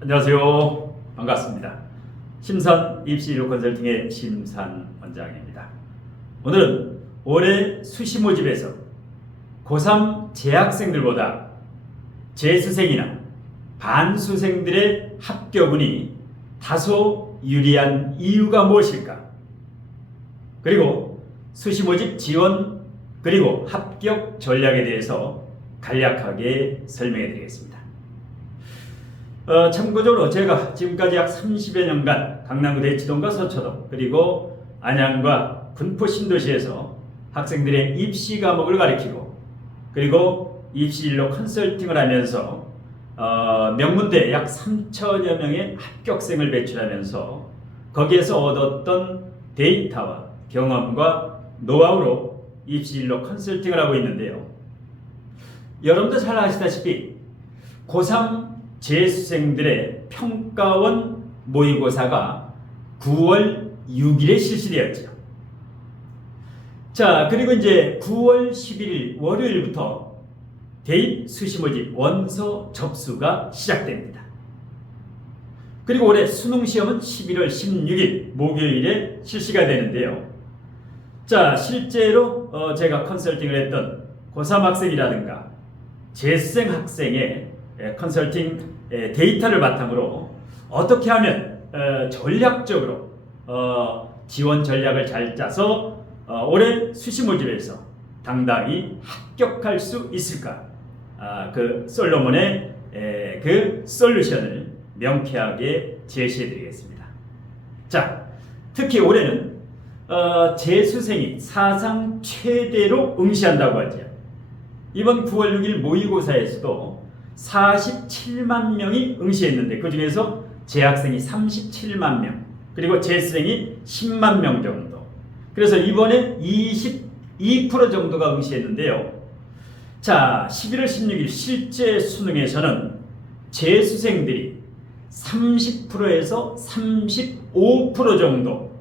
안녕하세요. 반갑습니다. 심산 입시진로 컨설팅의 심산 원장입니다. 오늘은 올해 수시 모집에서 고3 재학생들보다 재수생이나 반수생들의 합격운이 다소 유리한 이유가 무엇일까? 그리고 수시 모집 지원 그리고 합격 전략에 대해서 간략하게 설명해 드리겠습니다. 참고적으로 제가 지금까지 약 30여 년간 강남구 대치동과 서초동 그리고 안양과 군포 신도시에서 학생들의 입시 과목을 가르치고 그리고 입시진로 컨설팅을 하면서 명문대 약 3천여 명의 합격생을 배출하면서 거기에서 얻었던 데이터와 경험과 노하우로 입시진로 컨설팅을 하고 있는데요. 여러분도 잘 아시다시피 고3 재수생들의 평가원 모의고사가 9월 6일에 실시되었죠. 자, 그리고 이제 9월 11일 월요일부터 대입 수시 모집 원서 접수가 시작됩니다. 그리고 올해 수능 시험은 11월 16일 목요일에 실시가 되는데요. 자, 실제로 제가 컨설팅을 했던 고3 학생이라든가 재수생 학생의 컨설팅 데이터를 바탕으로 어떻게 하면 전략적으로 지원 전략을 잘 짜서 올해 수시 모집에서 당당히 합격할 수 있을까? 그 솔로몬의 그 솔루션을 명쾌하게 제시해 드리겠습니다. 자, 특히 올해는 재수생이 사상 최대로 응시한다고 하죠. 이번 9월 6일 모의고사에서도 47만 명이 응시했는데 그 중에서 재학생이 37만 명 그리고 재수생이 10만 명 정도. 그래서 이번에 22% 정도가 응시했는데요. 자, 11월 16일 실제 수능에서는 재수생들이 30%에서 35% 정도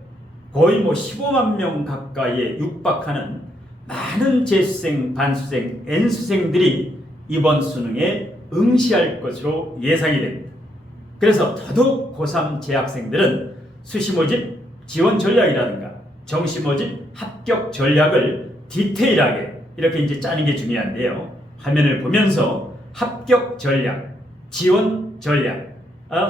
거의 15만 명 가까이에 육박하는 많은 재수생, 반수생, N수생들이 이번 수능에 응시할 것으로 예상이 됩니다. 그래서 더더욱 고3 재학생들은 수시 모집 지원 전략이라든가 정시 모집 합격 전략을 디테일하게 이렇게 이제 짜는 게 중요한데요. 화면을 보면서 합격 전략, 지원 전략,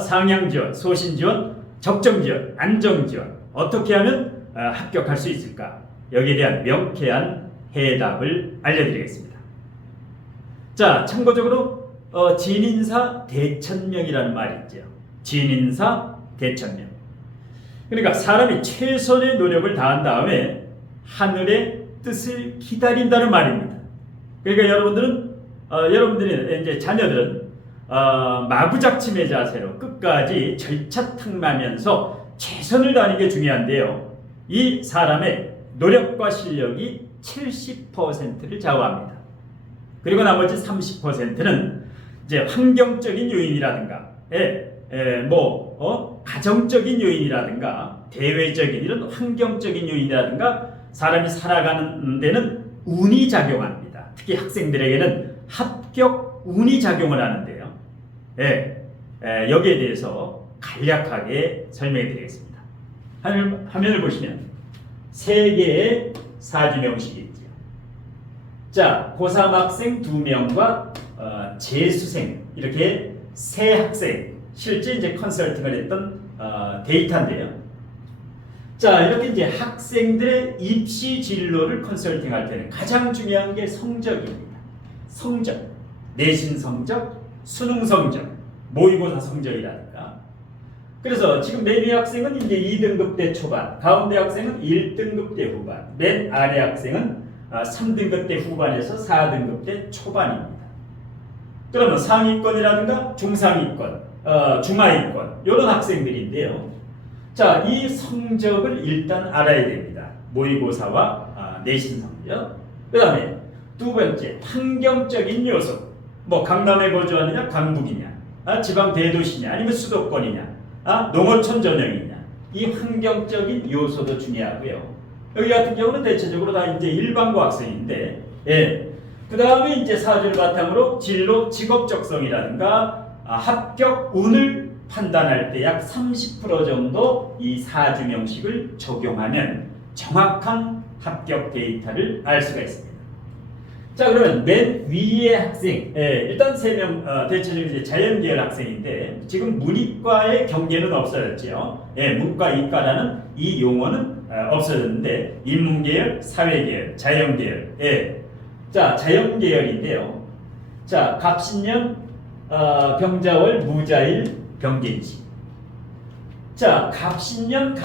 상향 지원, 소신 지원, 적정 지원, 안정 지원 어떻게 하면 합격할 수 있을까? 여기에 대한 명쾌한 해답을 알려드리겠습니다. 자, 참고적으로 진인사 대천명이라는 말이 있죠. 진인사 대천명. 그러니까 사람이 최선의 노력을 다한 다음에 하늘의 뜻을 기다린다는 말입니다. 그러니까 여러분들이 이제 자녀들은 마구잡침의 자세로 끝까지 절차탕마하면서 최선을 다하는 게 중요한데요. 이 사람의 노력과 실력이 70%를 좌우합니다. 그리고 나머지 30%는 이제 환경적인 요인이라든가, 가정적인 요인이라든가, 대외적인 이런 환경적인 요인이라든가, 사람이 살아가는 데는 운이 작용합니다. 특히 학생들에게는 합격 운이 작용을 하는데요. 여기에 대해서 간략하게 설명해 드리겠습니다. 화면을 보시면 세 개의 사지명식이 있죠. 자, 고3 학생 2명과 재수생 이렇게 세 학생 실제 이제 컨설팅을 했던 데이터인데요. 자, 이렇게 이제 학생들의 입시 진로를 컨설팅할 때는 가장 중요한 게 성적입니다. 성적, 내신 성적, 수능 성적, 모의고사 성적이라든가. 그래서 지금 매미 학생은 이제 2등급대 초반, 가운데 학생은 1등급대 후반, 맨 아래 학생은 3등급대 후반에서 4등급대 초반입니다. 그러면 상위권이라든가 중상위권, 중하위권 이런 학생들인데요. 자, 이 성적을 일단 알아야 됩니다. 모의고사와 내신 성적. 그 다음에 두 번째 환경적인 요소. 강남에 거주하느냐 강북이냐, 지방 대도시냐 아니면 수도권이냐, 농어촌 전형이냐, 이 환경적인 요소도 중요하고요. 여기 같은 경우는 대체적으로 다 이제 일반고 학생인데, 그 다음에 이제 사주를 바탕으로 진로 직업 적성이라든가 합격 운을 판단할 때 약 30% 정도 이 사주명식을 적용하면 정확한 합격 데이터를 알 수가 있습니다. 자, 그러면 맨 위의 학생, 일단 3명 대체적으로 이제 자연계열 학생인데 지금 문이과의 경계는 없어졌죠. 문과, 이과라는 이 용어는 없어졌는데 인문계열, 사회계열, 자연계열. 자, 자연계열인데요. 자, 갑신년, 병자월, 무자일, 병진시. 자, 갑신년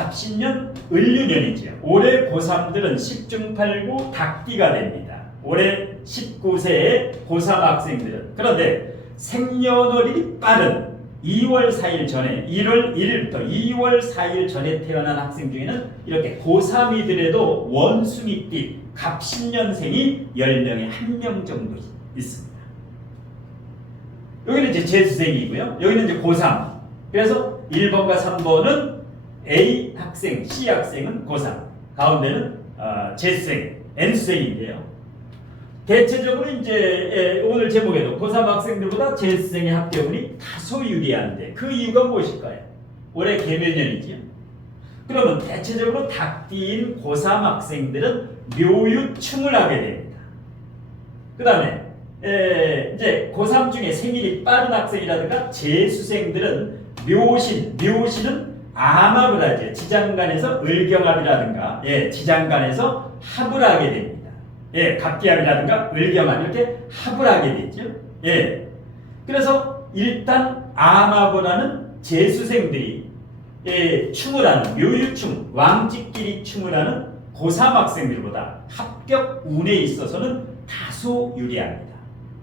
을류년이죠. 올해 고3들은 10중팔구 닭띠가 됩니다. 올해 19세의 고3 학생들은. 그런데 생년월일이 빠른 2월 4일 전에 1월 1일부터 2월 4일 전에 태어난 학생 중에는 이렇게 고3이더라도 원숭이띠 갑신년생이 10명에 1명 정도 있습니다. 여기는 이제 재수생이고요. 여기는 이제 고3. 그래서 1번과 3번은 A 학생, C 학생은 고3. 가운데는 재수생, N수생인데요. 대체적으로 이제 오늘 제목에도 고3 학생들보다 재수생의 합격운이 다소 유리한데 그 이유가 무엇일까요? 올해 개묘년이죠. 그러면 대체적으로 닭띠인 고3 학생들은 묘유충을 하게 됩니다. 그 다음에 이제 고3 중에 생일이 빠른 학생이라든가 재수생들은 묘신은 암합을 하죠. 지장간에서 을경합이라든가 지장간에서 합을 하게 됩니다. 갑기합이라든가 을경합 이렇게 합을 하게 되죠. 그래서 일단 암합을 하는 재수생들이 충을 하는 묘유충, 왕직끼리 충을 하는 고3 학생들보다 합격 운에 있어서는 다소 유리합니다.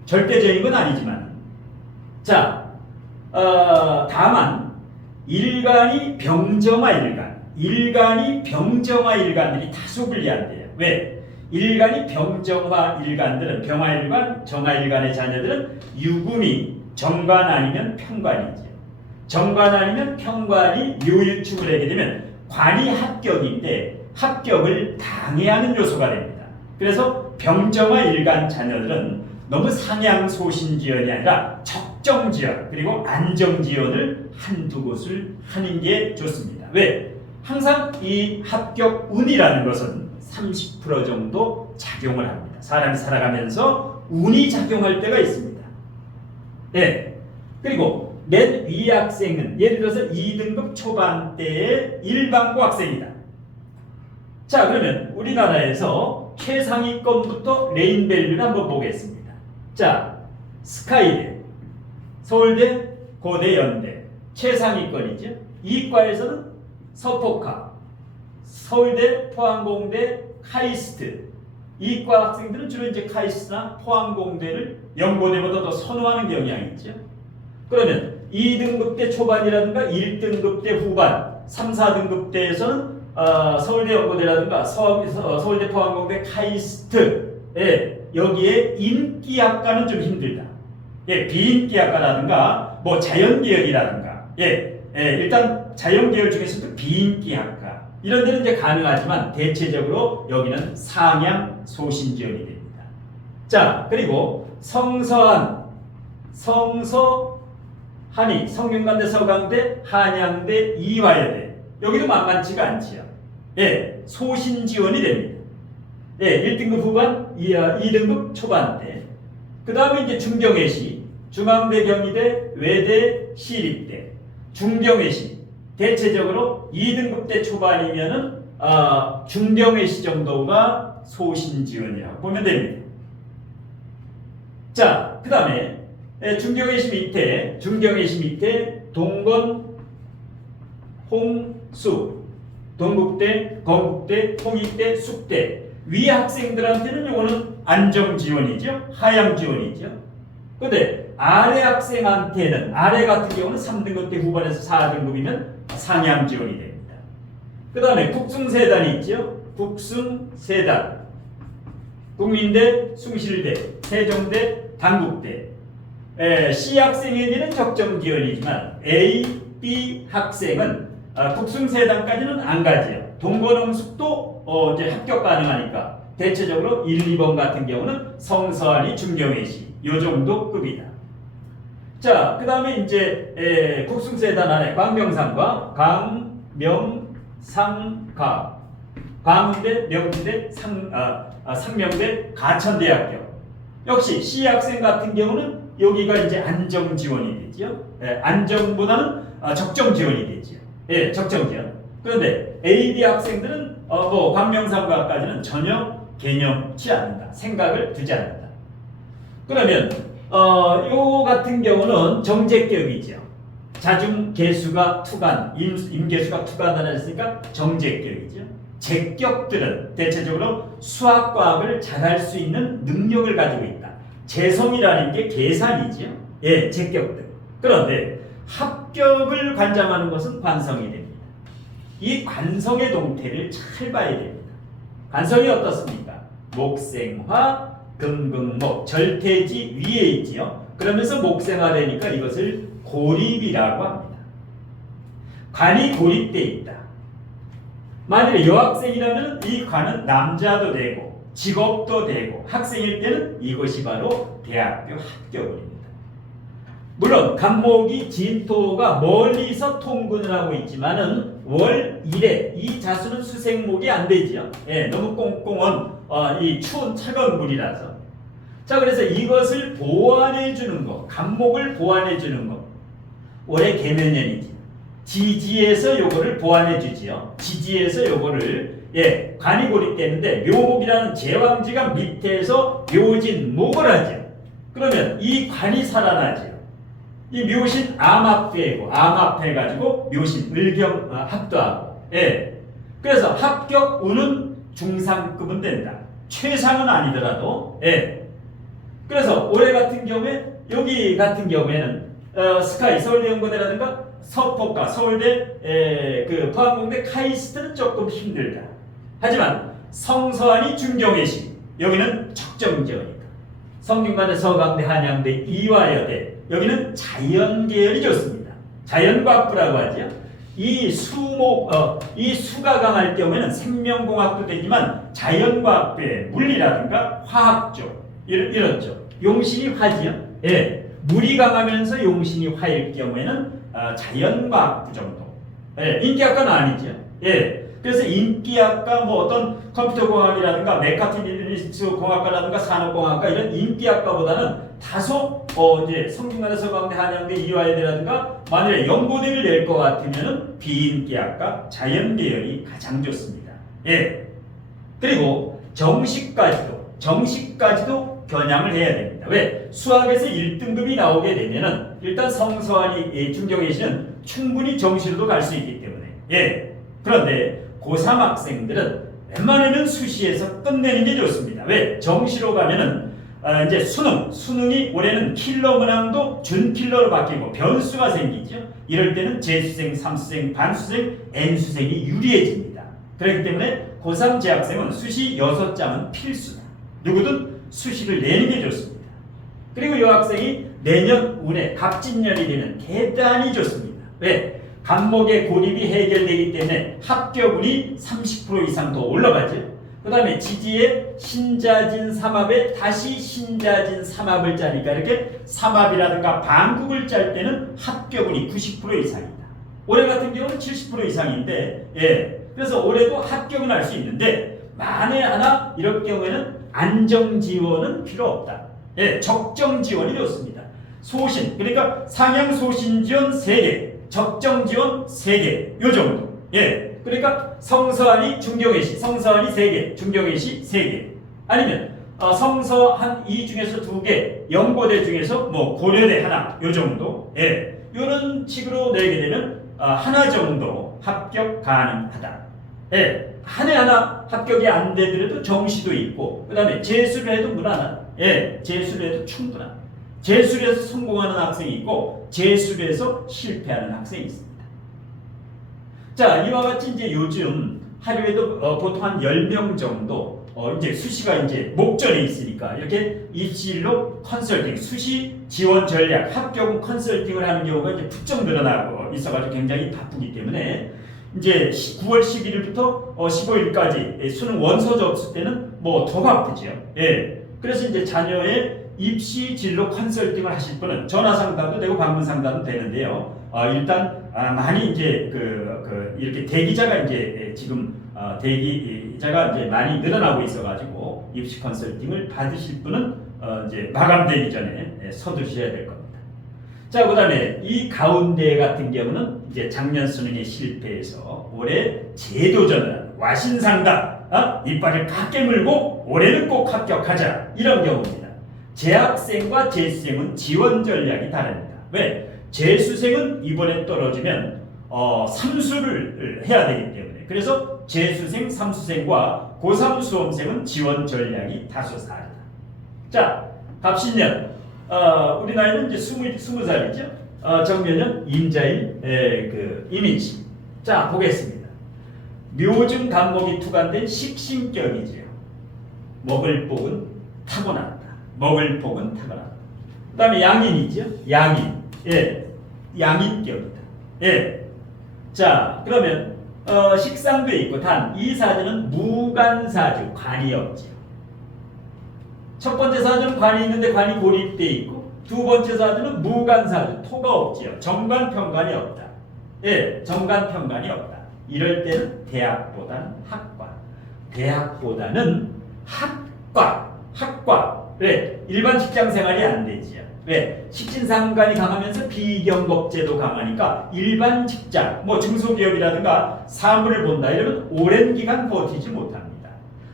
절대적인 건 아니지만 자, 다만 일간이 병정화 일간들이 다소 불리한데요. 왜? 일간이 병정화 일간들은 병화일간, 정화일간의 자녀들은 유금이 정관 아니면 편관이죠. 정관 아니면 편관이 묘유충을 하게 되면 관이 합격인데 합격을 방해하는 요소가 됩니다. 그래서 병정화 일간 자녀들은 너무 상향소신지연이 아니라 적정지연 그리고 안정지연을 한두 곳을 하는 게 좋습니다. 왜? 항상 이 합격운이라는 것은 30% 정도 작용을 합니다. 사람이 살아가면서 운이 작용할 때가 있습니다. 그리고 맨 위 학생은 예를 들어서 2등급 초반대의 일반고 학생이다. 자, 그러면 우리나라에서 최상위권부터 레인밸류를 한번 보겠습니다. 자, 스카이대, 서울대, 고대, 연대 최상위권이죠. 이과에서는 서포카, 서울대, 포항공대, 카이스트. 이과 학생들은 주로 이제 카이스트나 포항공대를 연고대보다 더 선호하는 경향이 있죠. 그러면 2등급 대 초반이라든가 1등급 대 후반, 3, 4등급 대에서는 서울대 연고대라든가 서울대 포항공대 카이스트 여기에 인기학과는 좀 힘들다. 비인기학과라든가 뭐 자연계열이라든가 일단 자연계열 중에서도 비인기학과 이런 데는 이제 가능하지만 대체적으로 여기는 상향 소신지연이 됩니다. 자, 그리고 성서한, 성서한이 성균관대, 서강대, 한양대, 이화여대 여기도 만만치가 않지요. 소신지원이 됩니다. 1등급 후반, 2등급 초반대. 그 다음에 이제 중경외시, 중앙대, 경희대, 외대, 시립대, 중경외시. 대체적으로 2등급대 초반이면은 중경외시 정도가 소신지원이라고 보면 됩니다. 자, 그 다음에 중경외시 밑에 동건, 홍수, 동국대, 건국대, 홍익대, 숙대 위 학생들한테는 이거는 안정지원이죠. 하향지원이죠. 근데 아래 학생한테는 아래 같은 경우는 3등급 대 후반에서 4등급이면 상향지원이 됩니다. 그 다음에 국승세단이 있죠. 국승세단, 국민대, 숭실대, 세종대, 단국대. C 학생에게는 적정지원이지만 A, B 학생은 국승세단까지는 안 가지요. 동건홍숙도 이제 합격 가능하니까 대체적으로 1, 2번 같은 경우는 성서한이 중경외시 요 정도 급이다. 자, 그 다음에 이제 국승세단 안에 광명상과 광명상가, 광운대, 명지대, 상명대, 가천대학교. 역시 C 학생 같은 경우는 여기가 이제 안정 지원이 되죠. 안정보다는 적정 지원이 되죠. 예, 적정 지원. 그런데 A, B 학생들은 뭐 광명상가까지는 전혀 개념치 않는다. 생각을 두지 않는다. 그러면 요 같은 경우는 정제교육이죠. 자중 개수가 투간, 임개수가 투간하다 했으니까 정제교육이죠. 제격들은 대체적으로 수학과학을 잘할 수 있는 능력을 가지고 있다. 재성이라는 게 계산이죠. 예, 제격들. 그런데 합격을 관장하는 것은 관성이 됩니다. 이 관성의 동태를 잘 봐야 됩니다. 관성이 어떻습니까? 목생화, 금금목, 절대지 위에 있지요. 그러면서 목생화되니까 이것을 고립이라고 합니다. 관이 고립되어 있다. 만일에 여학생이라면 이 관은 남자도 되고 직업도 되고 학생일 때는 이것이 바로 대학교 합격입니다. 물론 간목이 진토가 멀리서 통근을 하고 있지만은 월 1에 이 자수는 수생목이 안 되지요. 예, 너무 꽁꽁한 이 추운 차가운 물이라서. 자, 그래서 이것을 보완해 주는 것, 간목을 보완해 주는 것. 올해 개면년이지. 지지에서 요거를 보완해 주지요. 지지에서 요거를 관이 고립되는데 묘목이라는 제왕지가 밑에서 묘진 목을 하죠. 그러면 이 관이 살아나죠. 이 묘신 암합되고 암합해가지고 묘신 을경 합도하고. 그래서 합격 운은 중상급은 된다. 최상은 아니더라도. 그래서 올해 같은 경우에 여기 같은 경우에는 스카이 서울대연고대라든가 서포과 서울대 그 포항공대 카이스트는 조금 힘들다. 하지만 성서안이 중경외시 여기는 적정지역이니까. 성균관대 서강대 한양대 이화여대 여기는 자연계열이 좋습니다. 자연과학부라고 하죠. 이 수가 강할 경우에는 생명공학도 되지만 자연과학부의 물리라든가 화학 쪽 이런 쪽 용신이 화지요. 물이 강하면서 용신이 화일 경우에는 자연과학부 정도. 인기학과는 아니죠. 그래서 인기학과 뭐 어떤 컴퓨터공학이라든가 메카트로니क्스 공학과라든가 산업공학과 이런 인기학과보다는 다소 이제 성균관대 서강대 한양대 이화여대라든가 만약에 연고대를 낼 것 같으면은 비인기학과 자연계열이 가장 좋습니다. 그리고 정시까지도 겨냥을 해야 됩니다. 왜? 수학에서 1등급이 나오게 되면은 일단 성서안이 중경외시는 충분히 정시로도 갈 수 있기 때문에. 그런데 고3 학생들은 웬만하면 수시에서 끝내는 게 좋습니다. 왜? 정시로 가면은 이제 수능이 올해는 킬러 문항도 준킬러로 바뀌고 변수가 생기죠. 이럴 때는 재수생, 삼수생, 반수생, N수생이 유리해집니다. 그렇기 때문에 고3 재학생은 수시 6장은 필수다. 누구든 수시를 내는 게 좋습니다. 그리고 이 학생이 내년 운에 갑진년이 되면 대단히 좋습니다. 왜? 간목의 고립이 해결되기 때문에 합격운이 30% 이상 더 올라가죠. 그 다음에 지지에 신자진 삼합에 다시 신자진 삼합을 짜니까 이렇게 삼합이라든가 반국을 짤 때는 합격운이 90% 이상입니다. 올해 같은 경우는 70% 이상인데 그래서 올해도 합격은 할 수 있는데 만에 하나 이럴 경우에는 안정지원은 필요 없다. 적정지원이 좋습니다. 소신 그러니까 상향소신지원 3개 적정지원 3개 요 정도. 그러니까 성서안이 중경외시 성서안이 3개 중경외시 3개 아니면 성서한 2 중에서 2개 연고대 중에서 뭐 고려대 하나 요 정도 요런 식으로 내게 되면 하나 정도 합격 가능하다. 한 해 하나 합격이 안 되더라도 정시도 있고 그 다음에 재수를 해도 무난하다. 재수를 해도 충분하다. 재수를 해서 성공하는 학생이 있고 재수를 해서 실패하는 학생이 있습니다. 자, 이와 같이 이제 요즘 하루에도 보통 한 10명 정도 이제 수시가 이제 목전에 있으니까 이렇게 입시일로 컨설팅, 수시 지원 전략, 합격은 컨설팅을 하는 경우가 이제 부쩍 늘어나고 있어가지고 굉장히 바쁘기 때문에 이제 9월 11일부터 15일까지 수능 원서 접수 때는 뭐 더 바쁘죠. 그래서 이제 자녀의 입시 진로 컨설팅을 하실 분은 전화 상담도 되고 방문 상담도 되는데요. 일단 많이 이제 이렇게 대기자가 이제 지금 대기자가 이제 많이 늘어나고 있어가지고 입시 컨설팅을 받으실 분은 이제 마감되기 전에 서두셔야 될 겁니다. 자, 그다음에 이 가운데 같은 경우는 이제 작년 수능에 실패해서 올해 재도전을 하는 와신상담, 이빨을 깎 깨물고 올해는 꼭 합격하자, 이런 경우입니다. 재학생과 재수생은 지원 전략이 다릅니다. 왜? 재수생은 이번에 떨어지면 삼수를 해야 되기 때문에, 그래서 재수생, 삼수생과 고3 수험생은 지원 전략이 다소사하다. 자, 갑신년, 우리 나이는 이제 20살이죠. 정면년 임자인 이민시. 자, 보겠습니다. 묘중 간목이 투간된 식신격이지요. 먹을 복은 타고난다. 먹을 복은 타고난다. 그 다음에 양인이죠. 양인. 양인격이다. 자, 그러면 식상도 있고, 단 이 사주는 무간사주, 관이 없죠. 첫 번째 사주는 관이 있는데 관이 고립돼 있고, 두 번째 사주는 무간사주, 토가 없지요. 정관평관이 없다. 정관평관이 없다. 이럴 때는 대학보다는 학과, 대학보다는 학과. 왜? 일반 직장 생활이 안 되지요. 왜? 식신상관이 강하면서 비경법제도 강하니까 일반 직장, 뭐 중소기업이라든가 사물을 본다 이러면 오랜 기간 버티지 못합니다.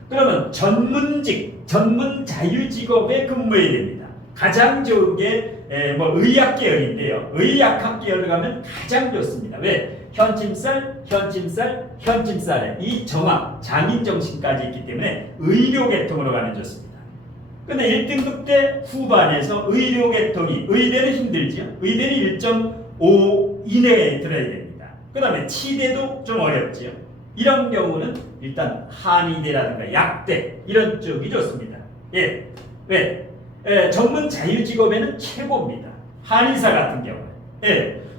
그러면 전문직, 전문 자유직업에 근무해야 됩니다. 가장 좋은 게 뭐 의학 계열인데요. 의학학 계열을 가면 가장 좋습니다. 왜? 현침살에 이 정학, 장인 정신까지 있기 때문에 의료 계통으로 가면 좋습니다. 근데 1등급 때 후반에서 의료 계통이, 의대는 힘들지요. 의대는 1.5 이내에 들어야 됩니다. 그 다음에 치대도 좀 어렵지요. 이런 경우는 일단 한의대라든가 약대 이런 쪽이 좋습니다. 왜? 전문 자유직업에는 최고입니다. 한의사 같은 경우는.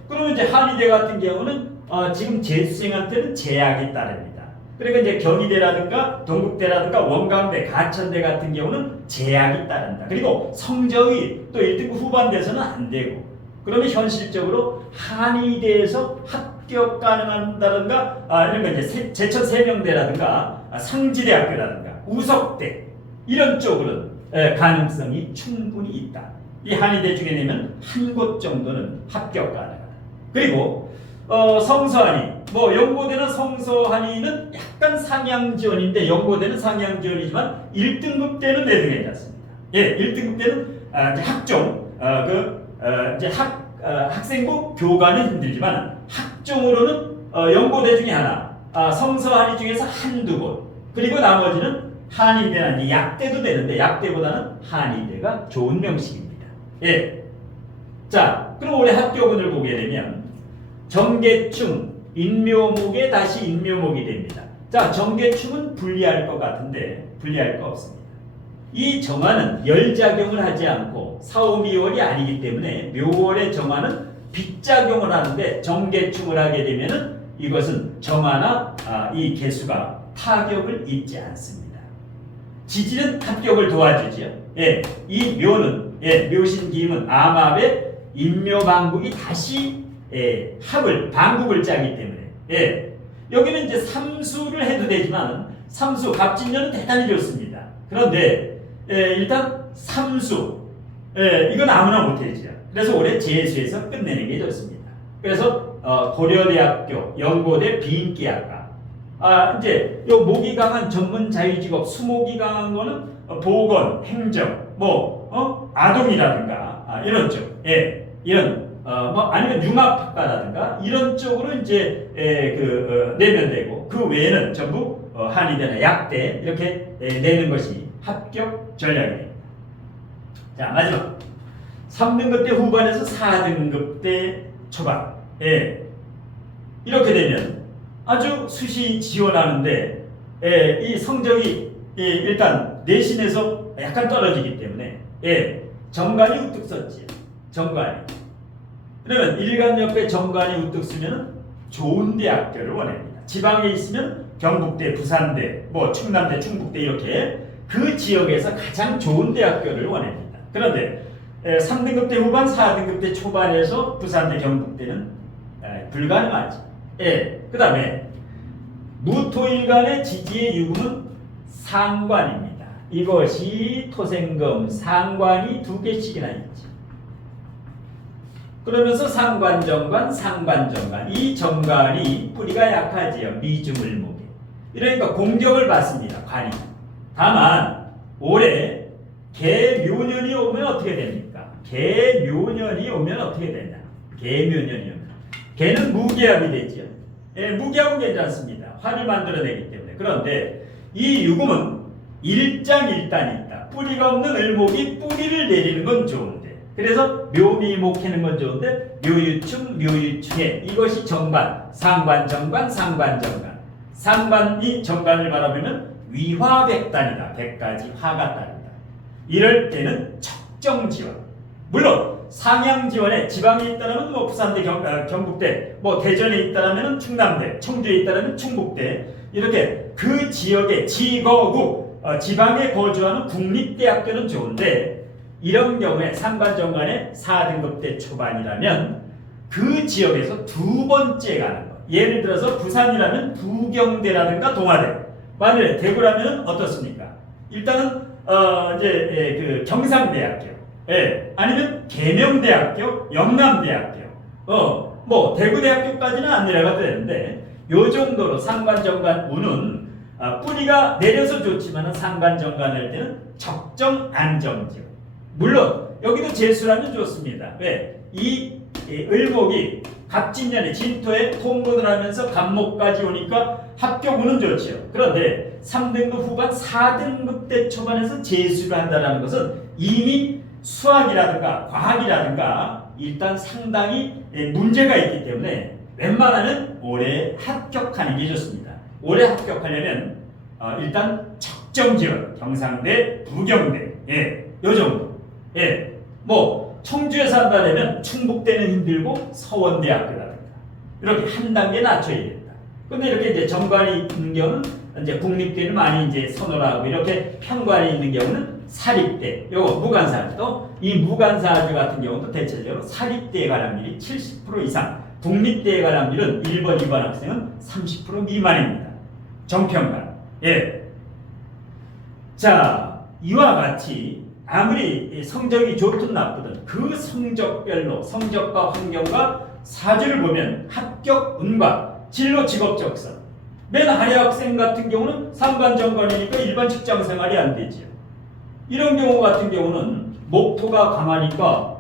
그러면 이제 한의대 같은 경우는 지금 재수생한테는 제약이 따릅니다. 그러니까 이제 경희대라든가 동국대라든가 원광대, 가천대 같은 경우는 제약이 따른다. 그리고 성적이 또 1등급 후반 돼서는 안 되고, 그러면 현실적으로 한의대에서 합격 가능한다든가 이런 거 이제 제천 세명대라든가 상지대학교라든가 우석대 이런 쪽으로는 가능성이 충분히 있다. 이 한의대 중에 내면 한 곳 정도는 합격 가능하다. 그리고 성서한의, 뭐 연고대는 성서한의는 약간 상향 지원인데 연고대는 상향 지원이지만 1등급 때는 내등하지 않습니다. 1등급 때는 이제 학종, 이제 학생부 교과는 힘들지만 학종으로는 연고대 중에 하나, 성서한의 중에서 한두 곳, 그리고 나머지는 한의대나 이제 약대도 되는데 약대보다는 한의대가 좋은 명식입니다. 자, 그럼 올해 합격운을 보게 되면 정계충, 인묘목에 다시 인묘목이 됩니다. 자, 정계충은 불리할 것 같은데 불리할 거 없습니다. 이 정화는 열작용을 하지 않고 사오미월이 아니기 때문에 묘월의 정화는 빗작용을 하는데 정계충을 하게 되면은 이것은 정화나 이 개수가 타격을 입지 않습니다. 지지는 합격을 도와주지요. 이 묘는, 묘신기임은 암합의 인묘방국이 다시 방국을 짜기 때문에 여기는 이제 삼수를 해도 되지만 삼수 갑진년은 대단히 좋습니다. 그런데 일단 삼수 이건 아무나 못해지요. 그래서 올해 재수에서 끝내는 게 좋습니다. 그래서 고려대학교, 연고대 비인기학과, 이제 요 목이 강한 전문 자유직업, 수목이 강한 거는 보건, 행정, 아동이라든가 이런 쪽, 이런 아니면 융합학과라든가 이런 쪽으로 이제 내면 되고, 그 외에는 전부 한의대나 약대 이렇게 내는 것이 합격 전략입니다. 자, 마지막 3등급 때 후반에서 4등급 때 초반, 이렇게 되면 아주 수시 지원하는데 이 성적이 일단 내신에서 약간 떨어지기 때문에 정관이 우뚝 섰지요. 정관이. 그러면 일간 옆에 정관이 우뚝 쓰면 좋은 대학교를 원합니다. 지방에 있으면 경북대, 부산대, 충남대, 충북대 이렇게 그 지역에서 가장 좋은 대학교를 원합니다. 그런데 3등급 대 후반, 4등급 대 초반에서 부산대 경북대는 불가능하지. 그 다음에 무토일 간의 지지의 유금은 상관입니다. 이것이 토생금 상관이 2개씩이나 있지. 그러면서 상관정관, 상관정관. 이 정관이 뿌리가 약하지요. 미중을목에. 이러니까 공격을 받습니다. 관이. 다만 올해 개묘년이 오면 어떻게 됩니까? 개묘년이 오면 어떻게 되냐? 개묘년이 오면. 개는 무기압이 되지요. 무기압은 괜찮습니다. 활을 만들어내기 때문에. 그런데 이 유금은 일장일단이 있다. 뿌리가 없는 을목이 뿌리를 내리는 건 좋은데, 그래서 묘미목해는 건 좋은데 묘유충, 묘유충에 이것이 정관, 상관, 정관, 상관, 정관. 상관이 정관을 바라보면 위화백단이다. 100가지 화가 따른다. 이럴 때는 척정지원. 물론 상향지원에 지방에 있다라면 뭐 부산대, 경북대, 뭐 대전에 있다라면 충남대, 청주에 있다라면 충북대, 이렇게 그 지역의 지거국, 지방에 거주하는 국립대학교는 좋은데, 이런 경우에 상관정관의 4등급대 초반이라면 그 지역에서 두 번째 가는 거. 예를 들어서 부산이라면 부경대라든가 동아대, 만약에 대구라면 어떻습니까? 일단은 이제 그 경상대학교, 아니면 계명대학교, 영남대학교, 뭐 대구대학교까지는 안 내려가도 되는데, 요 정도로 상관정관 운은 뿌리가 내려서 좋지만 상관정관할 때는 적정 안정지역. 물론 여기도 재수라면 좋습니다. 왜? 이 을목이 갑진년에 진토에 통근을 하면서 갑목까지 오니까 합격운은 좋지요. 그런데 3등급 후반, 4등급 대 초반에서 재수를 한다는 것은 이미 수학이라든가 과학이라든가 일단 상당히 문제가 있기 때문에 웬만하면 올해 합격하는 게 좋습니다. 올해 합격하려면 일단 적정지원, 경상대, 부경대, 요 정도. 뭐 청주에서 한다면 충북대는 힘들고 서원대학교라든가 이렇게 한 단계 낮춰야 된다. 근데 이렇게 이제 정관이 있는 경우는 이제 국립대를 많이 이제 선호를 하고, 이렇게 편관이 있는 경우는 사립대, 요거 무관사주, 이 무관사주 같은 경우도 대체적으로 사립대에 관한 일이 70% 이상, 국립대에 관한 일은 1번, 2번 학생은 30% 미만입니다. 정평관. 자, 이와 같이 아무리 성적이 좋든 나쁘든 그 성적별로 성적과 환경과 사주를 보면 합격 운과 진로 직업 적성. 맨 아래 학생 같은 경우는 상관정관이니까 일반 직장 생활이 안 되지요. 이런 경우 같은 경우는 목토가 강하니까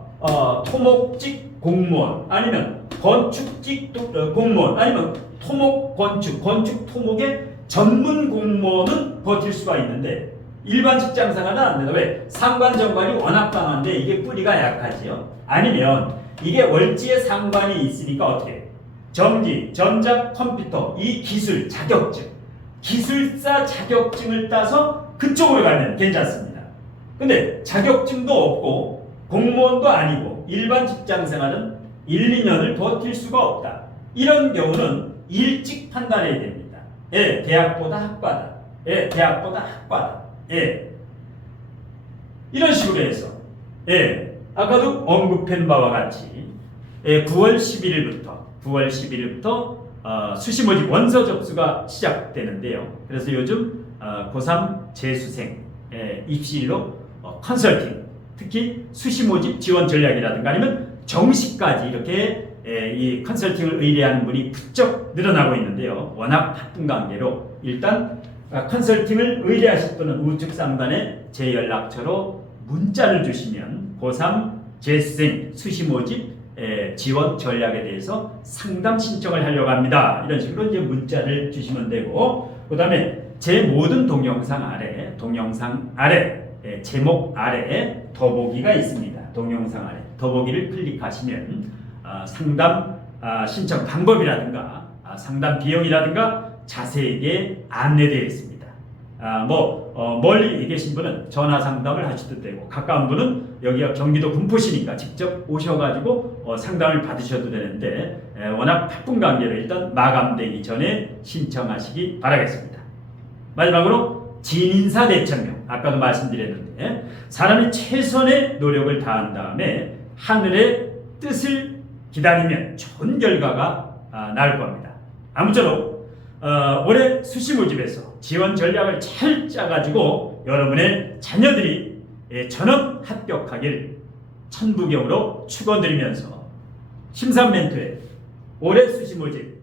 토목직 공무원, 아니면 건축직 공무원, 아니면 토목 건축, 건축 토목의 전문 공무원은 버틸 수가 있는데 일반 직장 생활은 안 된다. 왜? 상관정관이 워낙 강한데 이게 뿌리가 약하지요. 아니면 이게 월지에 상관이 있으니까 어떻게? 전기, 전자, 컴퓨터, 이 기술 자격증, 기술사 자격증을 따서 그쪽으로 가면 괜찮습니다. 근데 자격증도 없고 공무원도 아니고 일반 직장 생활은 1, 2년을 버틸 수가 없다. 이런 경우는 일찍 판단해야 됩니다. 대학보다 학과다. 대학보다 학과다. 이런 식으로 해서 아까도 언급한 바와 같이 9월 11일부터 수시 모집 원서 접수가 시작되는데요. 그래서 요즘 고3 재수생 입시일로 컨설팅, 특히 수시 모집 지원 전략이라든가 아니면 정시까지 이렇게 이 컨설팅을 의뢰하는 분이 부쩍 늘어나고 있는데요. 워낙 바쁜 관계로 일단 컨설팅을 의뢰하실 분은 우측 상단에 제 연락처로 문자를 주시면 고3 재수생 수시 모집 지원 전략에 대해서 상담 신청을 하려고 합니다. 이런 식으로 이제 문자를 주시면 되고, 그 다음에 제 모든 동영상 아래 제목 아래에 더보기가 있습니다. 동영상 아래 더보기를 클릭하시면 상담 신청 방법이라든가 상담 비용이라든가 자세하게 안내되어 있습니다. 멀리 계신 분은 전화 상담을 하셔도 되고, 가까운 분은 여기가 경기도 군포시니까 직접 오셔가지고 상담을 받으셔도 되는데, 워낙 바쁜 관계로 일단 마감되기 전에 신청하시기 바라겠습니다. 마지막으로 진인사 대천명. 아까도 말씀드렸는데 사람이 최선의 노력을 다한 다음에 하늘의 뜻을 기다리면 좋은 결과가 나올 겁니다. 아무쪼록 올해 수시 모집에서 지원 전략을 잘 짜가지고 여러분의 자녀들이 전업 합격하길 천부경으로 축원드리면서 심산 멘토의 올해 수시 모집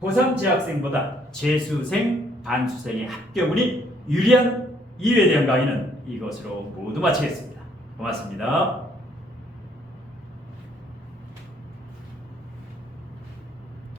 고3 재학생보다 재수생, 반수생의 합격운이 유리한 이유에 대한 강의는 이것으로 모두 마치겠습니다. 고맙습니다.